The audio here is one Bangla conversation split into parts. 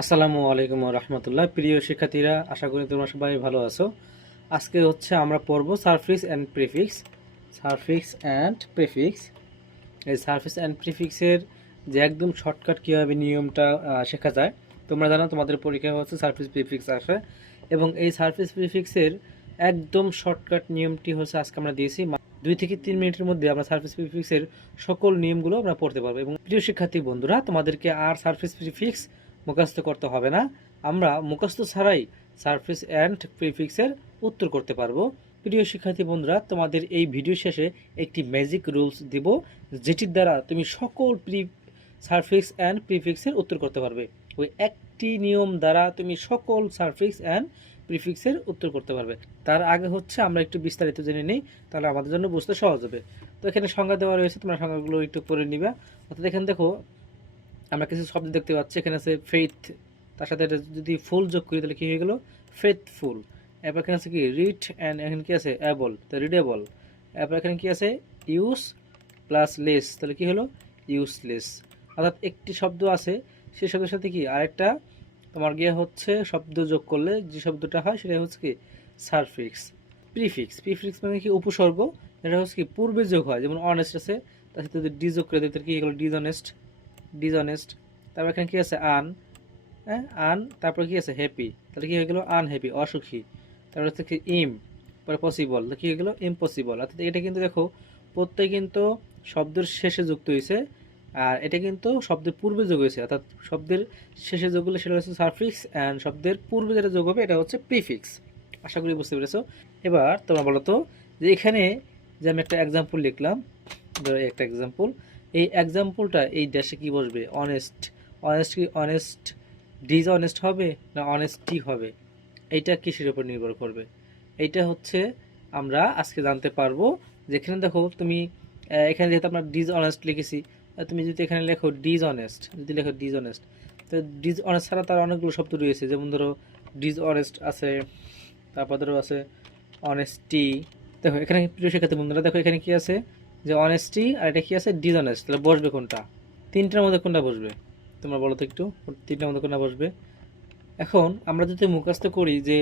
আসসালামু আলাইকুম রহমতুল্লাহ। প্রিয় শিক্ষার্থীরা, আশা করি তোমরা সবাই ভালো আছো। আজকে হচ্ছে আমরা পড়ব suffix and prefix suffix and prefix এই সারফিক্স অ্যান্ড প্রিফিক্সের যে একদম শর্টকাট কীভাবে নিয়মটা শেখা যায়, তোমরা জানো, তোমাদের পরীক্ষা হচ্ছে সারফিস প্রিফিক্স আসে। এবং এই সারফিস প্রিফিক্সের একদম শর্টকাট নিয়মটি হচ্ছে আজকে আমরা দিয়েছি। দুই থেকে তিন মিনিটের মধ্যে আমরা সারফেস প্রিফিক্সের সকল নিয়মগুলো আমরা পড়তে পারব। এবং প্রিয় শিক্ষার্থী বন্ধুরা, তোমাদেরকে আর সারফেস প্রিফিক্স মুখস্থ করতে হবে না। আমরা মুখস্থ ছাড়াই সারফেস অ্যান্ড প্রিফিক্সের উত্তর করতে পারব। প্রিয় শিক্ষার্থী বন্ধুরা, তোমাদের এই ভিডিও শেষে একটি ম্যাজিক রুলস দিব, যেটির দ্বারা তুমি সকল প্রি সারফিক্স অ্যান্ড প্রিফিক্সের উত্তর করতে পারবে। ওই একটি নিয়ম দ্বারা তুমি সকল সারফিক্স অ্যান্ড প্রিফিক্সের উত্তর করতে পারবে। তার আগে হচ্ছে আমরা একটু বিস্তারিত জেনে নিই, তাহলে আমাদের জন্য বুঝতে সহজ হবে। তো এখানে সংজ্ঞা দেওয়া রয়েছে, তোমরা সংজ্ঞাগুলো একটু পড়ে নিবা। অর্থাৎ এখানে দেখো আমরা কিছু শব্দ দেখতে পাচ্ছি, এখানে আছে ফেথ তার সাথে এটা যদি ফুল যোগ করি, তাহলে কী হয়ে গেল? ফেথফুল এরপর এখানে আছে কি? রিড অ্যান্ড এখানে কী আছে? অ্যাবল তো রিডেবল এরপর এখানে কী আছে? ইউজ প্লাস লেস তাহলে কী হলো? ইউজলেস অর্থাৎ একটি শব্দ আছে, সেই শব্দের সাথে কি? আরেকটা, তোমার গিয়ে হচ্ছে শব্দ যোগ করলে যে শব্দটা হয়, সেটা হচ্ছে কি? সারফিক্স প্রিফিক্স প্রিফিক্স মানে কি? উপসর্গ। এটা হচ্ছে কি? পূর্বে যোগ হয়, যেমন অনেস্ট আছে, তার সাথে যদি ডি যোগ করে তাহলে কি হলো ডিসঅনেস্ট ডিসঅনেস্ট তারপর এখানে কি আছে? আন হ্যাঁ? আন, তারপর কি আছে? হ্যাপি তাহলে কি হয়ে গেল? আনহ্যাপি অসুখী। তারপর হচ্ছে কি ইম পরে পসিবল কি হয়ে গেলো? ইম্পসিবল অর্থাৎ এটা কিন্তু দেখো প্রত্যেক কিন্তু শব্দের শেষে যুক্ত হয়েছে আর এটা কিন্তু শব্দের পূর্বে যোগ হয়েছে অর্থাৎ শব্দের শেষে যোগ হলে সেটা হচ্ছে সারফিক্স অ্যান্ড শব্দের পূর্বে যেটা যোগ হবে, এটা হচ্ছে প্রিফিক্স আশা করি বুঝতে পেরেছ? এবার তোমরা বলো তো, যে এখানে যে আমি একটা এক্সাম্পল লিখলাম, ধরো একটা এক্সাম্পল এই এক্সাম্পলটা এই ড্যাশে কি বসবে? অনেস্ট অনেস্ট কি অনেস্ট ডিজ অনেস্ট হবে না অনেস্টি হবে? এইটা কিসের উপর নির্ভর করবে। এইটা হচ্ছে আমরা আজকে জানতে পারব যেখানে দেখো তুমি এখানে যেহেতু আমরা ডিজ অনেস্ট লিখেছি তুমি যদি এখানে লেখো ডিজ অনেস্ট যদি লেখো ডিজ অনেস্ট তো ডিজ অনেস্ট ছাড়া তার অনেকগুলো শব্দ রয়েছে। যেমন ধরো ডিজ অনেস্ট আছে, তারপর ধরো আছে অনেস্টি দেখো এখানে প্রিয় শিক্ষার্থী বন্ধুরা, দেখো এখানে কি আছে? যে অনেস্টি আর এটা কি আছে? ডিসঅনেস্ট তাহলে বসবে কোনটা? তিনটার মধ্যে কোনটা বসবে? তোমরা বলো তো একটু, তিনটার মধ্যে কোনটা বসবে? এখন আমরা যদি মুখস্থ করি যে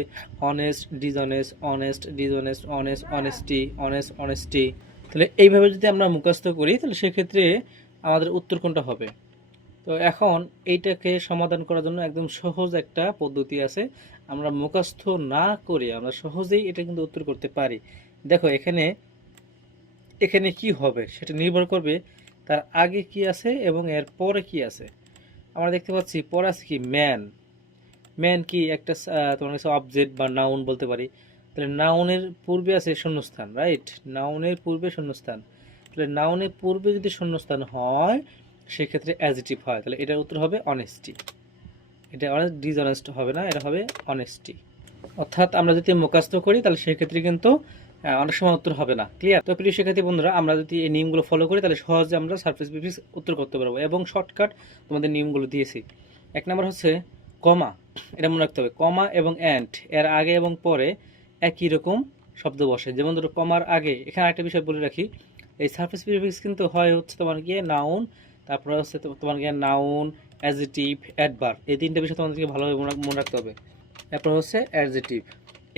honest dishonest honest dishonest honest honesty honest honesty তাহলে এইভাবে যদি আমরা মুখস্থ করি, তাহলে সেক্ষেত্রে আমাদের উত্তর কোনটা হবে? তো এখন এইটাকে সমাধান করার জন্য একদম সহজ একটা পদ্ধতি আছে। আমরা মুখস্থ না করে আমরা সহজেই এটা কিন্তু উত্তর করতে পারি। দেখো, এখানে এখানে কি হবে সেটা নির্ভর করবে তার আগে কি আছে এবং এর পরে কি আছে। আমরা দেখতে পাচ্ছি, পরে আছে কি? ম্যান ম্যান কি একটা তোমার কাছে অবজেক্ট বা নাউন বলতে পারি। তাহলে নাউনের পূর্বে আছে শূন্যস্থান রাইট নাউনের পূর্বে শূন্যস্থান। তাহলে নাউনের পূর্বে যদি শূন্যস্থান হয়, সেক্ষেত্রে অ্যাজিটিভ হয়। তাহলে এটার উত্তর হবে অনেস্টি এটা অনেস্ট ডিসঅনেস্ট হবে না, এটা হবে অনেস্টি অর্থাৎ আমরা যদি মুখস্থ করি, তাহলে সেক্ষেত্রে কিন্তু অনেক সময় উত্তর হবে না। ক্লিয়ার তো প্রিয় শিক্ষার্থী বন্ধুরা, আমরা যদি এই নিয়মগুলো ফলো করি, তাহলে সহজে আমরা সার্ফেস বিফিস উত্তর করতে পারব এবং শর্টকাট তোমাদের নিয়মগুলো দিয়েছি। এক নম্বর হচ্ছে কমা এটা মনে রাখতে হবে। কমা এবং অ্যান্ড এর আগে এবং পরে একই রকম শব্দ বসে। যেমন ধরো কমার আগে। এখানে একটা বিষয় বলে রাখি। এই সার্ফেস প্রিফিক্স কিন্তু হয় হচ্ছে তোমার গিয়ে নাউন তারপরে হচ্ছে তোমার গিয়ে নাউন অ্যাজিটিভ অ্যাডভার এই তিনটা বিষয় তোমাদেরকে ভালোভাবে মনে রাখ- রাখতে হবে। তারপর হচ্ছে অ্যাডজেটিভ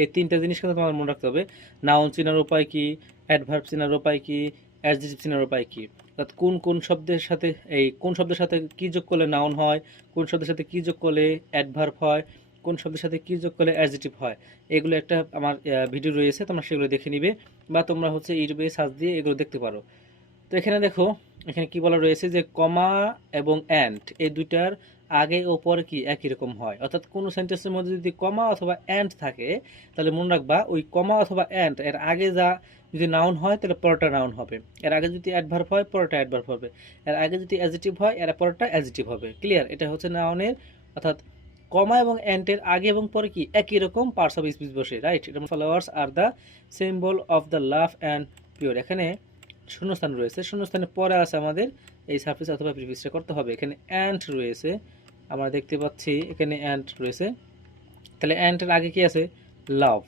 এই তিনটা জিনিস কিন্তু তোমার মনে রাখতে হবে। নাউন চেনার উপায় কি? অ্যাডভার্ব চেনার উপায় কি? অ্যাডজেটিভ চেনার উপায় কি? অর্থাৎ কোন কোন শব্দের সাথে, এই কোন শব্দের সাথে কী যোগ করলে নাউন হয়? কোন শব্দের সাথে কী যোগ করলে অ্যাডভার্ব হয়? কোন শব্দের সাথে কী যোগ করলে অ্যাডজেটিভ হয়? এগুলো একটা আমার ভিডিও রয়েছে, তোমরা সেগুলো দেখে নিবে বা তোমরা হচ্ছে ইউটিউবে সার্চ দিয়ে এগুলো দেখতে পারো। তো এখানে দেখো, এখানে কি বলা রয়েছে যে কমা এবং অ্যান্ড এই দুইটার আগে ও পরে কি একই রকম হয়? অর্থাৎ কোনো সেন্টেন্সের মধ্যে যদি কমা অথবা অ্যান্ড থাকে, তাহলে মনে রাখবা ওই কমা অথবা অ্যান্ড এর আগে যা যদি নাউন হয়, তাহলে পরটা নাউন হবে। এর আগে যদি অ্যাডভার্ব হয়, পরটা অ্যাডভার্ব হবে। এর আগে যদি অ্যাজিটিভ হয়, এর পরটা অ্যাজিটিভ হবে। ক্লিয়ার এটা হচ্ছে নাউনের অর্থাৎ কমা এবং অ্যান্টের আগে এবং পরে কি একই রকম? পার্টস অফ স্পিচ বসে right followers R the symbol of the love and pure এখানে শূন্যস্থান রয়েছে। শূন্যস্থানের পরে আছে আমাদের এই সার্ফেস অথবা প্রিফিক্সটা করতে হবে। এখানে অ্যান্ট রয়েছে। আমরা দেখতে পাচ্ছি এখানে অ্যান্ড রয়েছে। তাহলে অ্যান্ডের আগে কি আছে? লাভ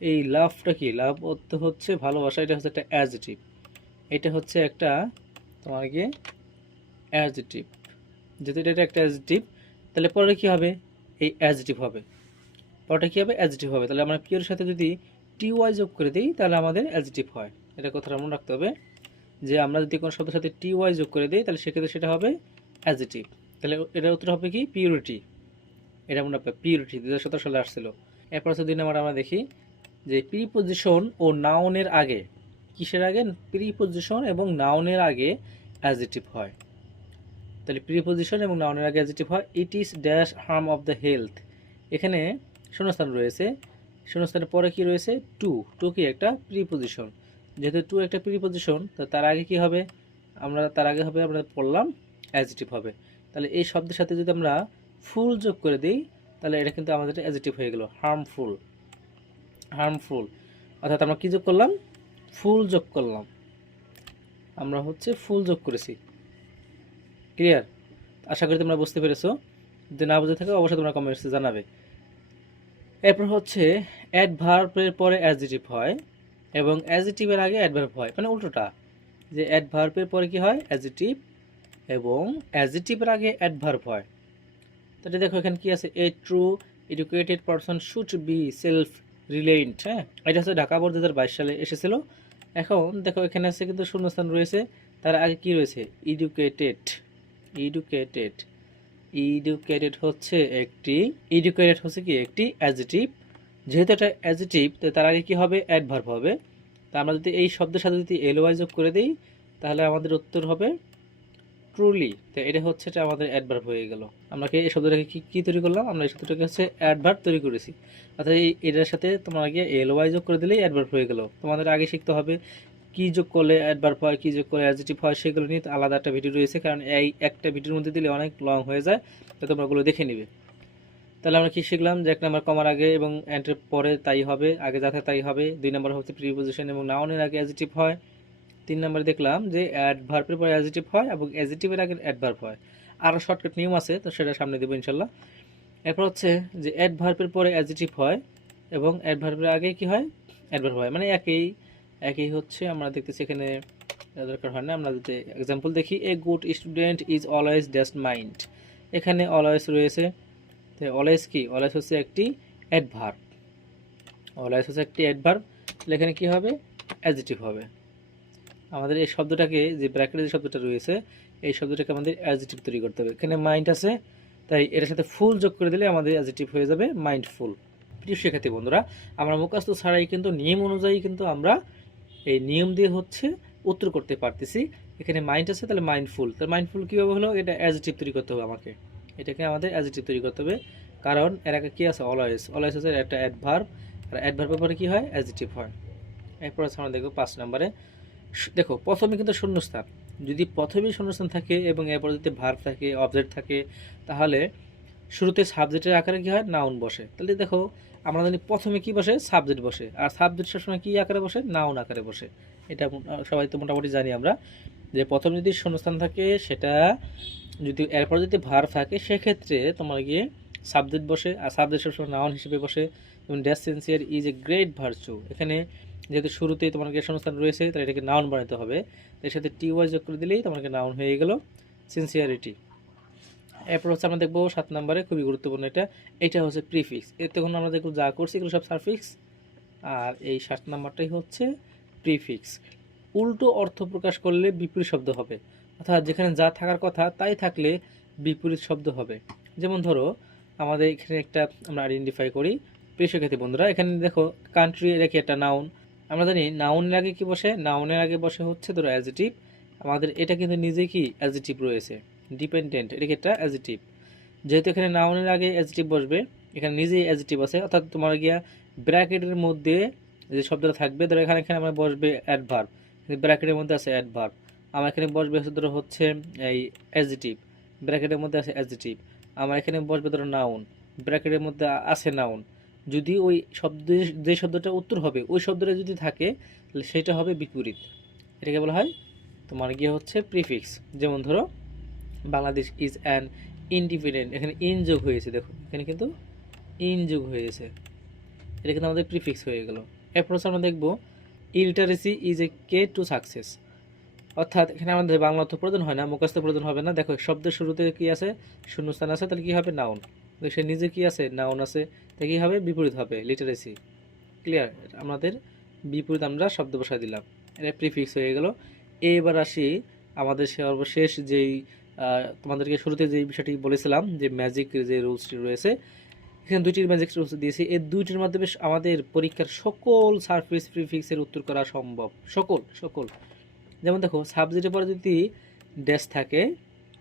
এই লাভটা কি? লাভ অর্থ হচ্ছে ভালোবাসা, এটা হচ্ছে একটা অ্যাজিটিভ এটা হচ্ছে একটা তোমার গিয়ে অ্যাজিটিভ যেহেতু এটা একটা অ্যাজিটিভ তাহলে পরে কি হবে? এই অ্যাজিটিভ হবে। পরটা কি হবে? অ্যাজিটিভ হবে। তাহলে আমরা পিওর সাথে যদি টি ওয়াই যোগ করে দিই, তাহলে আমাদের অ্যাজিটিভ হয়। এটা কথাটা মনে রাখতে হবে যে আমরা যদি কোনো শব্দের সাথে টি ওয়াই যোগ করে দিই, তাহলে সেক্ষেত্রে সেটা হবে অ্যাজিটিভ তাহলে এটার উত্তর হবে কি? পিউরিটি এটা মনে রাখবে পিউরিটি দু হাজার সতেরো সালে আসছিল। এরপর হচ্ছে দুই নম্বর আমরা দেখি যে প্রিপোজিশন ও নাউনের আগে, কিসের আগে? প্রিপোজিশন এবং নাউনের আগে অ্যাজিটিভ হয়। তাহলে প্রিপোজিশন এবং নাউনের আগে অ্যাজিটিভ হয় it is dash harm of the health এখানে শূন্যস্থান রয়েছে, শূন্যস্থানের পরে কি রয়েছে? টু টু কি একটা? প্রিপোজিশন যেহেতু টু একটা প্রিপোজিশন তো তার আগে কি হবে? আমরা তার আগে হবে, আমরা পড়লাম অ্যাজিটিভ হবে। তাহলে এই শব্দের সাথে যদি আমরা ফুল যোগ করে দিই, তাহলে এটা কিন্তু আমাদের অ্যাজিটিভ হয়ে গেল হার্মফুল হার্মফুল অর্থাৎ আমরা কী যোগ করলাম? ফুল যোগ করলাম। আমরা হচ্ছে ফুল যোগ করেছি। ক্লিয়ার আশা করি তোমরা বুঝতে পেরেছ। যদি না বুঝে থাকো, অবশ্যই তোমরা কমেন্টসে জানাবে। এরপর হচ্ছে অ্যাডভার্বের পরে অ্যাজিটিভ হয় এবং অ্যাজিটিভের আগে অ্যাডভার্ব হয়। মানে উল্টোটা। যে অ্যাডভার্বের পরে কি হয়? অ্যাজিটিভ এবং অ্যাজিটিভের আগে অ্যাডভার্ব হয়। তাহলে দেখো এখানে কি আছে? A true educated person should be self reliant হ্যাঁ? এটা হচ্ছে ঢাকা বোর্ড দু হাজার বাইশ সালে এসেছিল। এখন দেখো এখানে আছে কিন্তু শূন্যস্থান রয়েছে। তার আগে কি রয়েছে? এডুকেটেড এডুকেটেড এডুকেটেড হচ্ছে একটি এডুকেটেড হচ্ছে কি? একটি অ্যাজিটিভ যেহেতু এটা অ্যাজিটিভ তো তার আগে কি হবে? অ্যাডভার্ব হবে। তা আমরা যদি এই শব্দের সাথে যদি এলওয়াই যোগ করে দিই, তাহলে আমাদের উত্তর হবে ট্রুলি তো এটা হচ্ছে এটা আমাদের অ্যাডভার্ব হয়ে গেল। আমরা এই শব্দটাকে কি কি তৈরি করলাম? আমরা এই শব্দটাকে হচ্ছে অ্যাডভার্ব তৈরি করেছি। অর্থাৎ এই, এটার সাথে তোমরা গিয়ে এলওয়াই যোগ করে দিলেই অ্যাডভার্ব হয়ে গেল। তোমাদের আগে শিখতে হবে কি যোগ করলে অ্যাডভার্ব হয়, কি যোগ করলে অ্যাডজেটিভ হয়, সেগুলো নিয়ে আলাদা একটা ভিডিও রয়েছে, কারণ এই একটা ভিডিওর মধ্যে দিলে অনেক লং হয়ে যায়, তো তোমরা ওগুলো দেখে নিবে। তাহলে আমরা কি শিখলাম যে এক নম্বর কমার আগে এবং অ্যান্ডের পরে তাই হবে, আগে যাতে তাই হবে, দুই নম্বর হচ্ছে প্রিপোজিশন এবং নাউনের আগে অ্যাজিটিভ হয়। তিন নম্বরে দেখলাম যে অ্যাডভার্বের পরে অ্যাজিটিভ হয় এবং অ্যাজিটিভের আগে অ্যাডভার্ব হয়। আরও শর্টকাট নিয়ম আছে, তো সেটা সামনে দেবো ইনশাল্লাহ। এরপর হচ্ছে যে অ্যাডভার্বের পরে অ্যাজিটিভ হয় এবং অ্যাডভার্বের আগে কি হয়? অ্যাডভার্ব হয়। মানে একই একই হচ্ছে আমরা দেখতেছি এখানে দরকার হয় না। আমরা যদি এক্সাম্পল দেখি a good student is always dust mind এখানে অলওয়েজ রয়েছে, তো অলওয়েজ কি? অলওয়েজ হচ্ছে একটি অ্যাডভার্ব অলওয়েজ হচ্ছে একটি অ্যাডভার্ব এখানে কি হবে? অ্যাজিটিভ হবে। আমাদের এই শব্দটাকে, যে ব্র্যাকেটে যে শব্দটা রয়েছে, এই শব্দটাকে আমাদের অ্যাজিটিভ তৈরি করতে হবে। এখানে মাইন্ড আছে, তাই এটার সাথে ফুল যোগ করে দিলে আমাদের অ্যাজিটিভ হয়ে যাবে মাইন্ডফুল প্রিয় শিক্ষার্থী বন্ধুরা, আমরা মুখস্থ ছাড়াই কিন্তু, নিয়ম অনুযায়ী কিন্তু আমরা এই নিয়ম দিয়ে হচ্ছে উত্তর করতে পারতেছি। এখানে মাইন্ড আছে, তাহলে মাইন্ডফুল তাহলে মাইন্ডফুল কীভাবে হলো? এটা অ্যাজিটিভ তৈরি করতে হবে আমাকে। এটাকে আমাদের অ্যাজিটিভ তৈরি করতে হবে। কারণ এর আগে কী আছে? অলওয়েজ অলওয়েজ হচ্ছে একটা অ্যাডভার্ব আর অ্যাডভার্বের পরে কী হয়? অ্যাজিটিভ হয়। এরপর আমরা দেখব পাঁচ নম্বরে। দেখো, প্রথমে কিন্তু শূন্যস্থান। যদি প্রথমেই শূন্যস্থান থাকে এবং এরপর যদি ভার্ব থাকে অবজেক্ট থাকে, তাহলে শুরুতে সাবজেক্টের আকারে কী হয়? নাউন বসে। তাহলে দেখো, আমরা জানি প্রথমে কি বসে? সাবজেক্ট বসে। আর সাবজেক্ট সবসময় কী আকারে বসে? নাউন আকারে বসে। এটা সবাই তো মোটামুটি জানি আমরা। যে প্রথম যদি শূন্যস্থান থাকে, সেটা যদি এরপর যদি ভার থাকে, সেক্ষেত্রে তোমার গিয়ে সাবজেক্ট বসে। আর সাবজেক্ট সবসময় নাউন হিসেবে বসে। যেমন dash sincere is a great virtue এখানে যেহেতু শুরুতেই তোমার শূন্যস্থান রয়েছে, তাহলে এটাকে নাউন বানাতে হবে। এর সাথে টি ওয়াই যোগ করে দিলেই তোমাকে নাউন হয়ে গেল সিনসিয়ারিটি এরপর হচ্ছে আমরা দেখব সাত নম্বরে খুবই গুরুত্বপূর্ণ এটা। এটা হচ্ছে প্রিফিক্স তখন আমরা দেখব যা করছি, এগুলো সব সারফিক্স আর এই সাত নাম্বারটাই হচ্ছে প্রিফিক্স উল্টো অর্থ প্রকাশ করলে বিপরীত শব্দ হবে। অর্থাৎ যেখানে যা থাকার কথা, তাই থাকলে বিপরীত শব্দ হবে। যেমন ধরো, আমাদের এখানে একটা আমরা আইডেন্টিফাই করি। প্রিয় বন্ধুরা, এখানে দেখো কান্ট্রি রেখে একটা নাউন আমরা জানি নাউনের আগে কি বসে? নাউনের আগে বসে হচ্ছে ধরো অ্যাজিটিভ আমাদের এটা কিন্তু নিজে কি অ্যাজিটিভ রয়েছে। ডিপেন্ডেন্ট এটা একটা অ্যাজিটিভ যেহেতু এখানে নাউনের আগে অ্যাজিটিভ বসবে, এখানে নিজেই অ্যাজিটিভ আছে। অর্থাৎ তোমার গিয়া ব্র্যাকেটের মধ্যে যে শব্দটা থাকবে, ধরো এখানে এখানে আমার বসবে অ্যাডভার্ব ব্র্যাকেটের মধ্যে আছে অ্যাডভার্ব আমার এখানে বসবে ধরো হচ্ছে এই অ্যাজিটিভ ব্র্যাকেটের মধ্যে আছে অ্যাজিটিভ আমার এখানে বসবে ধরো নাউন ব্র্যাকেটের মধ্যে আছে নাউন যদি ওই শব্দ, যে শব্দটা উত্তর হবে, ওই শব্দটা যদি থাকে, সেটা হবে বিপরীত। এটাকে বলা হয় তোমার গিয়ে হচ্ছে প্রিফিক্স যেমন ধরো, বাংলাদেশ ইজ অ্যান ইন্ডিপেন্ডেন্ট এখানে ইন যোগ হয়েছে, দেখো, এখানে কিন্তু ইন যোগ হয়েছে। এটা কিন্তু আমাদের প্রিফিক্স হয়ে গেল। এরপর হচ্ছে আমরা দেখব illiteracy is a key to success অর্থাৎ এখানে আমাদের বাংলা অর্থ প্রয়োজন হয় না, মুখস্থ প্রয়োজন হবে না। দেখো, শব্দের শুরুতে কি আছে? শূন্যস্থান আছে, তাহলে কি হবে? নাউন সে নিজে কি আছে? নাউন আছে। তা কি হবে? বিপরীত হবে লিটারেসি ক্লিয়ার আমাদের বিপরীত আমরা শব্দ বসায় দিলাম। এটা প্রিফিক্স হয়ে গেল। এবার আসি আমাদের সর্বশেষ যেই তোমাদেরকে শুরুতে যে বিষয়টি বলেছিলাম, যে ম্যাজিক যে রুলসটি রয়েছে, এখানে দুইটির ম্যাজিক রুলস দিয়েছি। এই দুইটির মাধ্যমে আমাদের পরীক্ষার সকল সারফেস প্রিফিক্সের উত্তর করা সম্ভব। সকল সকল। যেমন দেখো সাবজেক্টের পরে যদি ড্যাশ থাকে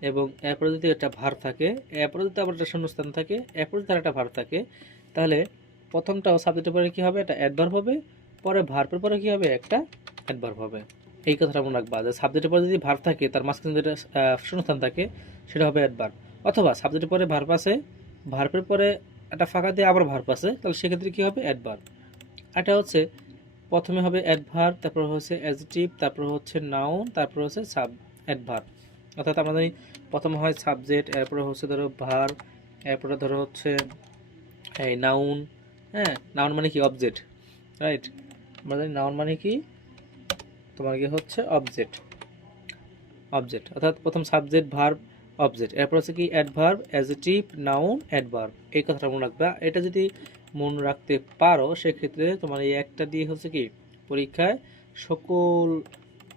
এবং এরপরে যদি একটা ভার থাকে, এরপরে যদি আবার একটা শূন্যস্থান থাকে, এরপরে যদি একটা ভার থাকে, তাহলে প্রথমটাও সাবজেক্টের পরে কী হবে? একটা অ্যাডভার্ব হবে, পরে ভার্বের পরে কী হবে? একটা অ্যাডভার্ব হবে। এই কথাটা মনে রাখবা, যে সাবজেক্টের পরে যদি ভার থাকে, তার মাঝখানে যেটা শূন্যস্থান থাকে, সেটা হবে অ্যাডভার্ব অথবা সাবজেক্টের পরে ভার্ব আছে ভার্বের পরে একটা ফাঁকা দিয়ে আবার ভার্ব আছে, তাহলে সেক্ষেত্রে কী হবে? অ্যাডভার্ব এটা হচ্ছে, প্রথমে হবে অ্যাডভার্ব তারপর হচ্ছে অ্যাজটিভ তারপর হচ্ছে নাউন তারপর হচ্ছে সাব অ্যাডভার্ব অর্থাৎ আমাদের প্রথম হয় সাবজেক্ট, এরপরে হচ্ছে ধরো ভার, এরপরে ধরো হচ্ছে এই নাউন হ্যাঁ? নাউন মানে কি? অবজেক্ট রাইট আমাদের নাউন মানে কি? তোমার কি হচ্ছে? অবজেক্ট অবজেক্ট অর্থাৎ প্রথম সাবজেক্ট ভার্ব অবজেক্ট এরপর হচ্ছে কি? অ্যাডভার্ব অ্যাজেটিভ নাউন অ্যাডভার্ব এই কথাটা মনে রাখবে। এটা যদি মনে রাখতে পারো, সেক্ষেত্রে তোমার এই একটা দিয়ে হচ্ছে কি? পরীক্ষায় সকল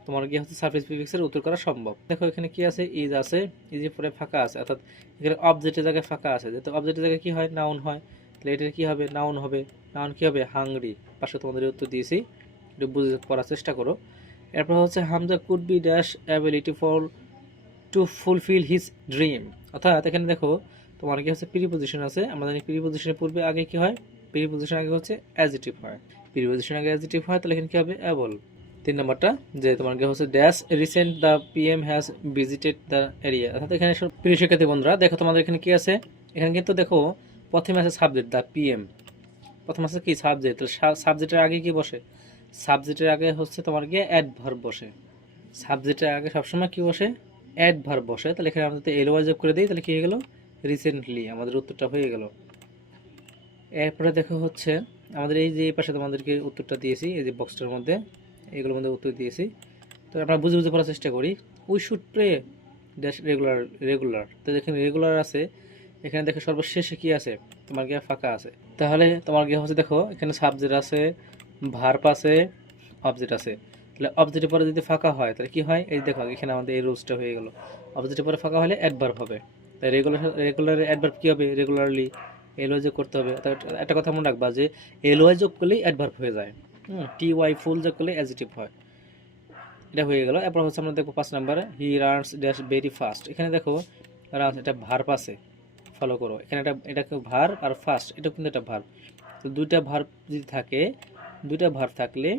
তোমার কি হচ্ছে সার্ফেস প্রিফিক্সের উত্তর করা সম্ভব। দেখো এখানে কি আছে? ইজ আছে ইজের পরে ফাঁকা আছে। অর্থাৎ এখানে অবজেক্টের জায়গায় ফাঁকা আছে। যেহেতু অবজেক্টের জায়গায় কি হয়? নাউন হয়। তাহলে এটার কি হবে? নাউন হবে। নাউন কি হবে? হাংরি পাশে তোমাদের উত্তর দিয়েছি। একটু বুঝে পড়ার চেষ্টা করো। এরপর হচ্ছে Hamza could be dash ability for to fulfil his dream অর্থাৎ এখানে দেখো, তোমার কি হচ্ছে? প্রিপোজিশন আছে। আমরা জানি প্রিপোজিশনের পূর্বে আগে কি হয়? প্রিপোজিশন আগে হচ্ছে অ্যাজিটিভ হয়। প্রিপোজিশন আগে অ্যাজিটিভ হয়, তাহলে এখানে কী হবে? অ্যাবল তিন নম্বরটা, যে তোমার হচ্ছে dash recent the PM has visited the area অর্থাৎ এখানে প্রিয় শিক্ষার্থী বন্ধুরা, দেখো তোমাদের এখানে কি আছে? এখানে কিন্তু দেখো, প্রথমে আছে সাবজেক্ট দ্য পিএম প্রথম আছে কি সাবজেক্ট সাবজেক্টের আগে কি বসে? সাবজেক্টের আগে হচ্ছে তোমার গিয়ে অ্যাডভার্ব বসে। সাবজেক্টের আগে সবসময় কি বসে? অ্যাডভার্ব বসে। তাহলে এখানে আমরা যদি এলো যোগ করে দিই, তাহলে কি হয়ে গেল? রিসেন্টলি আমাদের উত্তরটা হয়ে গেল। এরপরে দেখো হচ্ছে, আমাদের এই যে এই পাশে তোমাদেরকে উত্তরটা দিয়েছি, এই যে বক্সটার মধ্যে। এগুলোর মধ্যে উত্তর দিয়েছি। তো আমরা বুঝে বুঝে পড়ার চেষ্টা করি। We should pray dash regular regular তো যেখানে রেগুলার আছে। এখানে দেখো সর্বশেষে কি আছে? তোমার গিয়ে ফাঁকা আছে। তাহলে তোমার গিয়ে হচ্ছে দেখো, এখানে সাবজেক্ট আছে ভার্ব আছে অবজেক্ট আছে। তাহলে অবজেক্টের পরে যদি ফাঁকা হয়, তাহলে কি হয়? এই দেখো, এখানে আমাদের এই রুলসটা হয়ে গেল। অবজেক্টের পরে ফাঁকা হলে অ্যাডভার্ব হবে। তাই রেগুলার রেগুলার অ্যাডভার্ব কী হবে? রেগুলারলি এলওয়াই যোগ করতে হবে। একটা- কথা মনে রাখবা যে এলওয়াই যোগ করলেই অ্যাডভার্ব হয়ে যায়। টি ওয়াই ফুল যোগ করলে অ্যাজিটিভ হয়। এটা হয়ে গেল। এরপর হচ্ছে আমরা দেখব পাঁচ নাম্বারে he runs dash very fast এখানে দেখো রানস এটা ভার্ব আছে ফলো করো। এখানে এটা এটা ভার আর ফাস্ট এটা কিন্তু একটা ভার্ব তো দুইটা ভার্ব যদি থাকে, দুইটা ভার্ব থাকলে,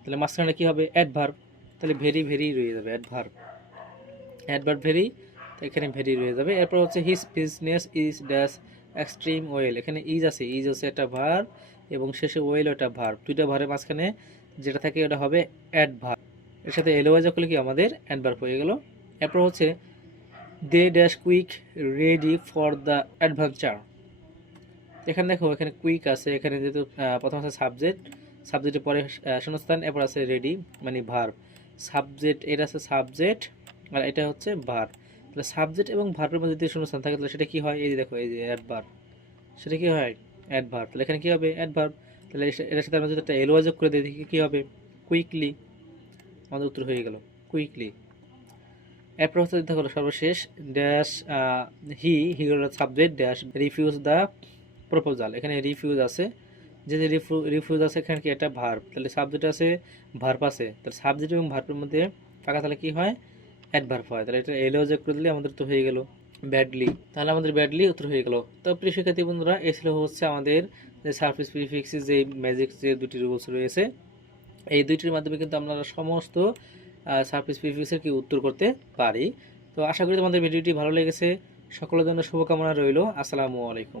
তাহলে মাঝখানে কী হবে? অ্যাডভার্ব তাহলে ভেরি ভেরি রয়ে যাবে অ্যাডভার্ব অ্যাডভার্ব ভেরি তো এখানে ভেরি রয়ে যাবে। এরপর হচ্ছে his business is dash extreme well এখানে ইজ আছে ইজ আছে একটা ভার্ব এবং শেষে ওয়েল ওটা ভার্ব। দুইটা ভারের মাঝখানে যেটা থাকে ওটা হবে অ্যাডভার্ব এর সাথে এলোয়াজ করলে কি আমাদের অ্যাডভার্ব হয়ে গেল। এরপর হচ্ছে they dash quick ready for the adventure এখানে দেখো, এখানে কুইক আছে, এখানে যেহেতু প্রথম আছে সাবজেক্ট সাবজেক্টের পরে শূন্যস্থান, এরপর আছে রেডি মানে ভার্ব সাবজেক্ট এটা আছে সাবজেক্ট আর এটা হচ্ছে ভার্ব তাহলে সাবজেক্ট এবং ভার্বের মধ্যে যদি শূন্যস্থান থাকে, তাহলে সেটা কী হয়? এই যে দেখো, এই যে অ্যাডভার্ব সেটা কী হয়? অ্যাডভার্ব তাহলে এখানে কী হবে? অ্যাডভার্ব তাহলে এটার সাথে আমরা যদি একটা এলোয়া যোগ করে দিই, দেখি কি হবে? কুইকলি আমাদের উত্তর হয়ে গেল কুইকলি এরপর হচ্ছে দেখো সর্বশেষ dash he he subject dash refuse the proposal এখানে রিফিউজ আছে, যে যে রিফিউজ আছে, এখানে কি একটা ভার্ব তাহলে সাবজেক্ট আছে ভার্ব আছে, তাহলে সাবজেক্ট এবং ভার্বের মধ্যে ফাঁকা তাহলে কী হয়? অ্যাডভার্ব হয়, তাহলে এটা এলো যোগ করে দিলে আমাদের তো হয়ে গেল। ব্যাডলি তাহলে আমাদের ব্যাডলি উত্তর হয়ে গেল। তো প্রিয় শিক্ষার্থী বন্ধুরা, এ ছিল হচ্ছে আমাদের যে সার্ফেস প্রিফিক্সের যে ম্যাজিক যে দুটি রুলস রয়েছে, এই দুইটির মাধ্যমে কিন্তু আমরা সমস্ত সার্ফেস প্রিফিক্সের কি উত্তর করতে পারি। তো আশা করি তোমাদের ভিডিওটি ভালো লেগেছে। সকলের জন্য শুভকামনা রইল। আসসালামু আলাইকুম।